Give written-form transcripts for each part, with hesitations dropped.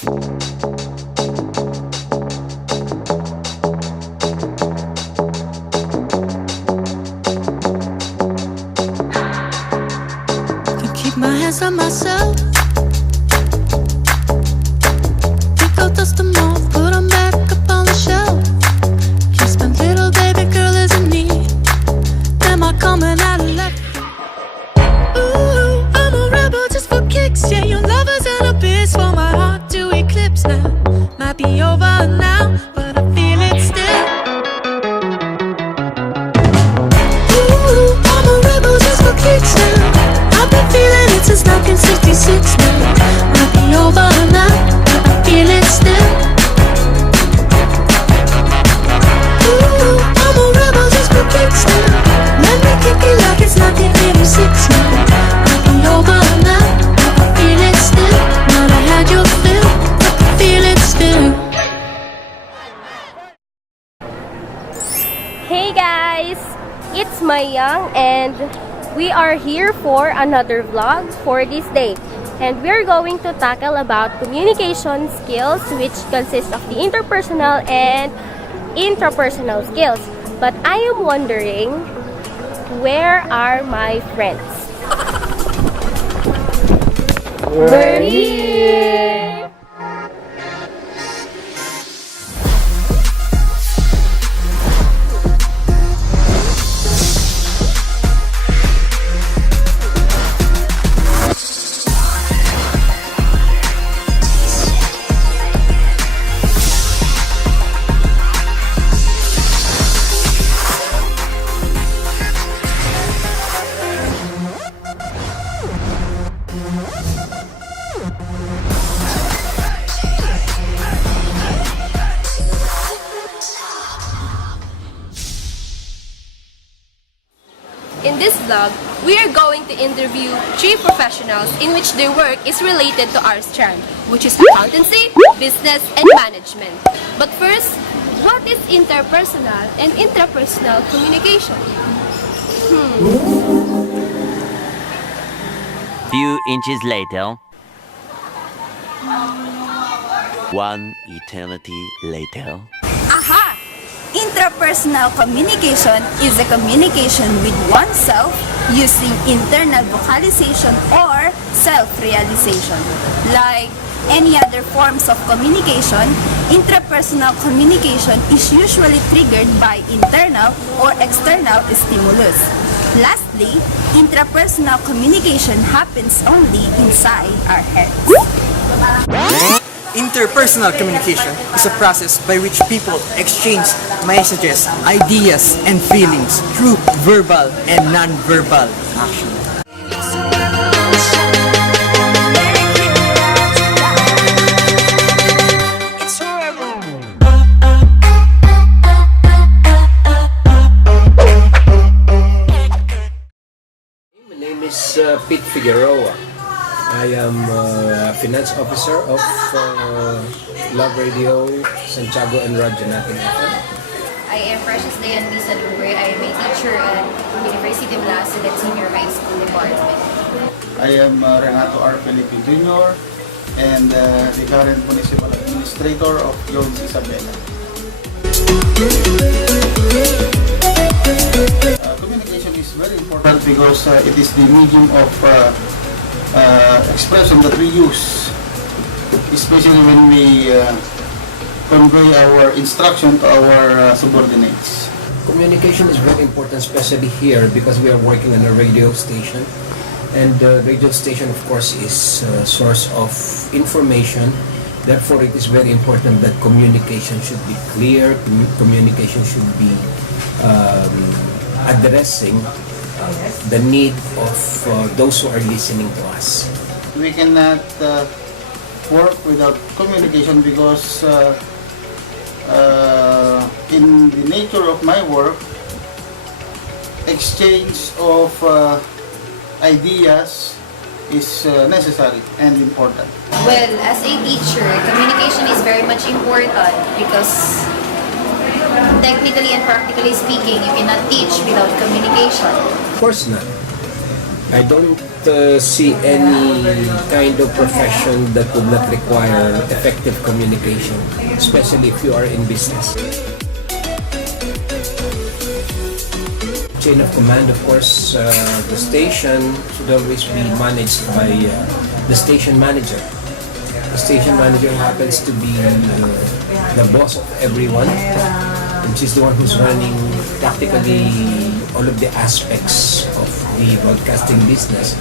Can keep my hands on myself. Pick out dust them off, put them back up on the shelf. Kiss my little baby girl is in need. Am I coming out of left? Ooh, I'm a rebel just for kicks. Yeah, your lover's in a biz for my heart to eclipse now. Might be over now, but I feel it still. Ooh, I'm a rebel just for kicks now. I've been feeling it since 1966 now. Might be over now, but I feel it still. Ooh, I'm a rebel just for kicks now. Let me kick it like it's 1986 now. Might be over now, but I feel it still. Might have had your fill, but I feel it still. Hey guys! It's Mayang and we are here for another vlog for this day. And we're going to tackle about communication skills, which consists of the interpersonal and intrapersonal skills. But I am wondering, where are my friends? We're here! In this vlog, we are going to interview 3 professionals in which their work is related to our strand, which is accountancy, business, and management. But first, what is interpersonal and intrapersonal communication? Few inches later. One eternity later. Aha! Intrapersonal communication is a communication with oneself using internal vocalization or self-realization. Like any other forms of communication, intrapersonal communication is usually triggered by internal or external stimulus. Lastly, intrapersonal communication happens only inside our heads. Interpersonal communication is a process by which people exchange messages, ideas, and feelings through verbal and non-verbal action. My name is Pete Figueroa. I am a finance officer of Love Radio, Santiago and Radyo Natin FM. I am Precious Dayan Bisa Dubre. I am a teacher at University of La Salle Senior High School Department. I am Renato R. Felipe Jr. and the current Municipal Administrator of Jones Isabela. Communication is very important because it is the medium of expression that we use, especially when we convey our instruction to our subordinates. Communication is very important, especially here because we are working on a radio station, and the radio station, of course, is a source of information. Therefore, it is very important that communication should be clear. Communication should be addressing the need of those who are listening to us. We cannot work without communication because in the nature of my work, exchange of ideas is necessary and important. Well, as a teacher, communication is very much important because technically and practically speaking, you cannot teach without communication. Of course not. I don't see any kind of profession that would not require effective communication, especially if you are in business. Chain of command, of course, the station should always be managed by the station manager. The station manager happens to be the boss of everyone, and she's the one who's running practically all of the aspects of the broadcasting business.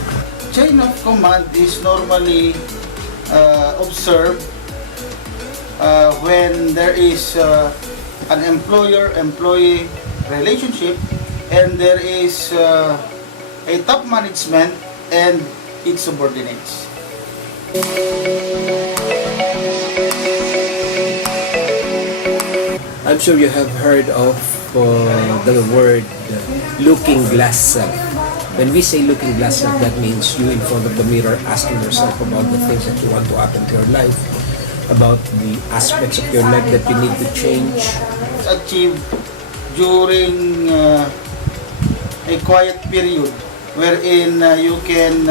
Chain of command is normally observed when there is an employer-employee relationship, and there is a top management and its subordinates. I'm sure you have heard of the word looking glass self. When we say looking glass self, that means you in front of the mirror asking yourself about the things that you want to happen to your life, about the aspects of your life that you need to change. It's achieved during a quiet period wherein you can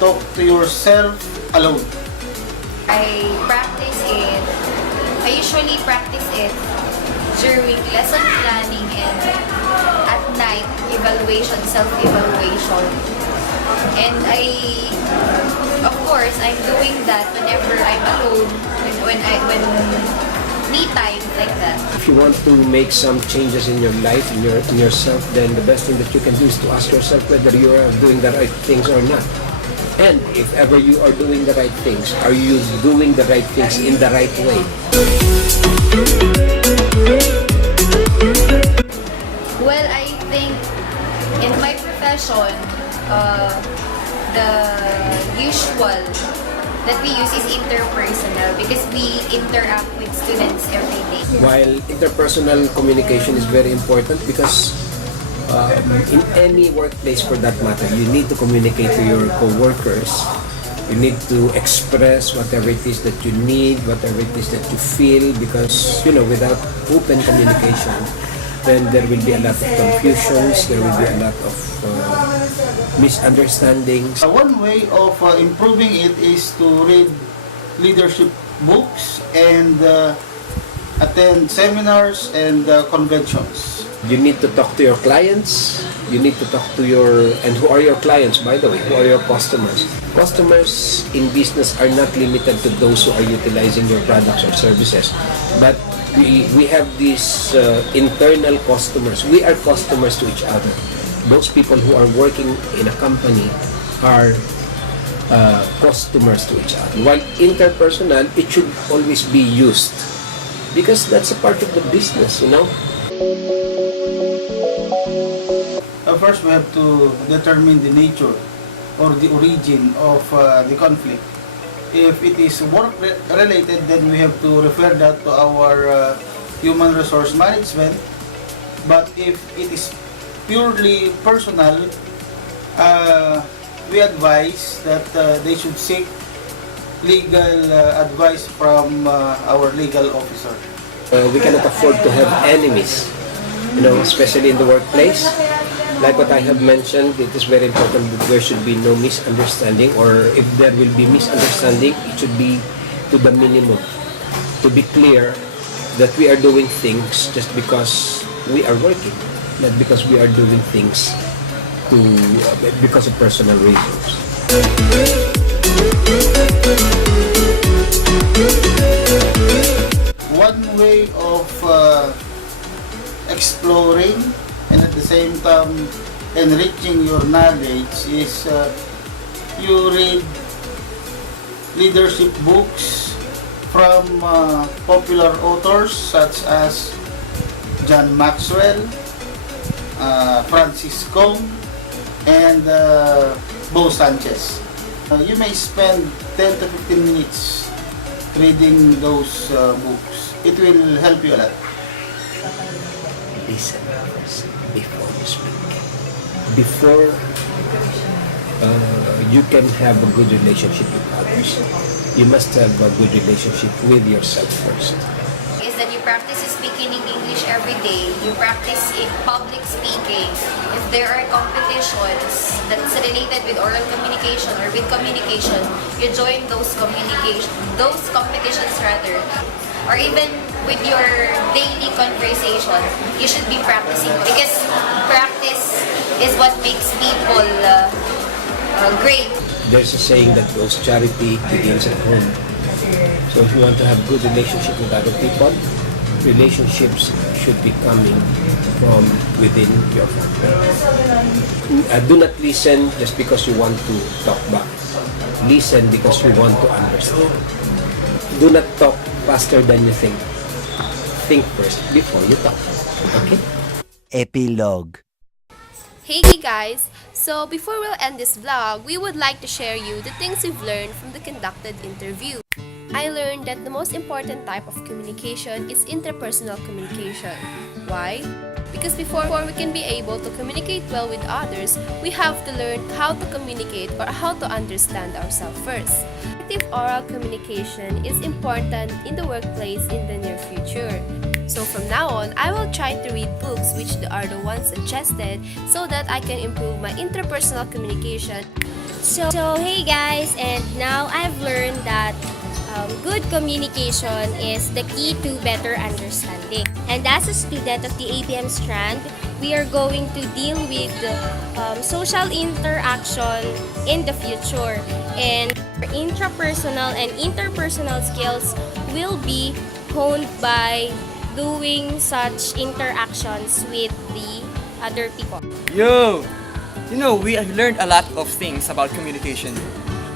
talk to yourself alone. I practice it. I usually practice it during lesson planning and at night evaluation, self-evaluation. And of course, I'm doing that whenever I'm alone, when me time like that. If you want to make some changes in your life, in yourself, then the best thing that you can do is to ask yourself whether you are doing the right things or not. And if ever you are doing the right things, are you doing the right things in the right way? Well, I think in my profession, the usual that we use is interpersonal because we interact with students every day. While interpersonal communication is very important because in any workplace for that matter, you need to communicate to your co-workers. You need to express whatever it is that you need, whatever it is that you feel, because, without open communication, then there will be a lot of confusions, there will be a lot of misunderstandings. One way of improving it is to read leadership books and attend seminars and conventions. You need to talk to your clients. You need to talk to and who are your clients, by the way? Who are your customers? Customers in business are not limited to those who are utilizing your products or services. But we have these internal customers. We are customers to each other. Those people who are working in a company are customers to each other. While interpersonal, it should always be used because that's a part of the business, First, we have to determine the nature or the origin of the conflict. If it is work-related, then we have to refer that to our human resource management. But if it is purely personal, we advise that they should seek legal advice from our legal officer. We cannot afford to have enemies, especially in the workplace. Like what I have mentioned, it is very important that there should be no misunderstanding, or if there will be misunderstanding, it should be to the minimum. To be clear that we are doing things just because we are working, not because we are doing things because of personal reasons. One way of exploring and at the same time enriching your knowledge is you read leadership books from popular authors such as John Maxwell, Francis Cone, and Bo Sanchez. You may spend 10 to 15 minutes reading those books. It will help you a lot. Listen first before you speak. Before you can have a good relationship with others, you must have a good relationship with yourself first. is that you practice speaking in English every day. You practice public speaking. If there are competitions that's related with oral communication or with communication, you join those competitions rather. Or even with your daily conversation, you should be practicing because practice is what makes people great. There's a saying that goes, charity begins at home. So if you want to have good relationship with other people, relationships should be coming from within your family. Do not listen just because you want to talk back. Listen because you want to understand. Do not talk faster than you think. Think first before you talk. Okay? Epilogue. Hey guys! So before we'll end this vlog, we would like to share you the things we've learned from the conducted interview. I learned that the most important type of communication is interpersonal communication. Why? Because before we can be able to communicate well with others, we have to learn how to communicate or how to understand ourselves first. Effective oral communication is important in the workplace in the near future. So from now on, I will try to read books which are the ones suggested so that I can improve my interpersonal communication. So hey guys, and now I've learned that good communication is the key to better understanding. And as a student of the ABM strand, we are going to deal with social interaction in the future. And intrapersonal and interpersonal skills will be honed by doing such interactions with the other people. Yo! We have learned a lot of things about communication.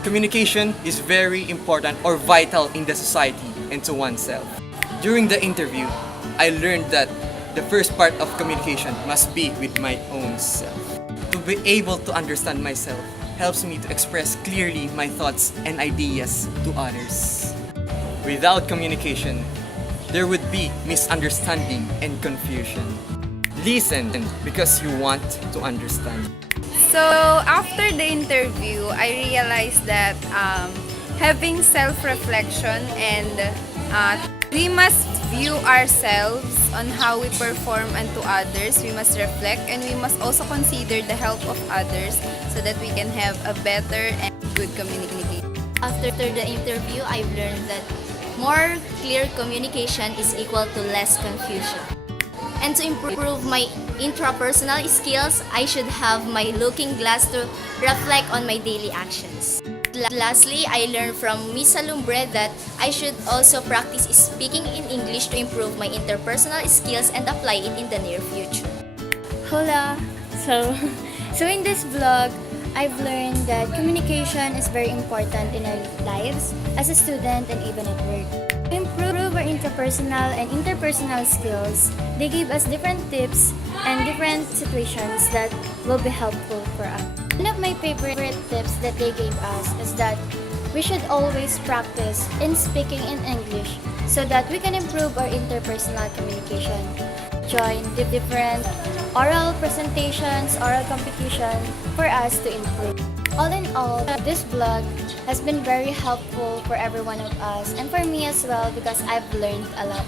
Communication is very important or vital in the society and to oneself. During the interview, I learned that the first part of communication must be with my own self. To be able to understand myself helps me to express clearly my thoughts and ideas to others. Without communication, there would be misunderstanding and confusion. Listen because you want to understand. So after the interview, I realized that having self-reflection and we must view ourselves on how we perform unto others. We must reflect and we must also consider the help of others so that we can have a better and good communication. After the interview, I've learned that more clear communication is equal to less confusion. And to improve my intrapersonal skills, I should have my looking glass to reflect on my daily actions. Lastly, I learned from Miss Alumbre that I should also practice speaking in English to improve my interpersonal skills and apply it in the near future. Hola! So in this vlog, I've learned that communication is very important in our lives as a student and even at work. To improve our interpersonal and interpersonal skills, they give us different tips and different situations that will be helpful for us. One of my favorite tips that they gave us is that we should always practice in speaking in English so that we can improve our interpersonal communication. Join the different oral presentations, oral competition for us to improve. All in all, this vlog has been very helpful for every one of us and for me as well because I've learned a lot.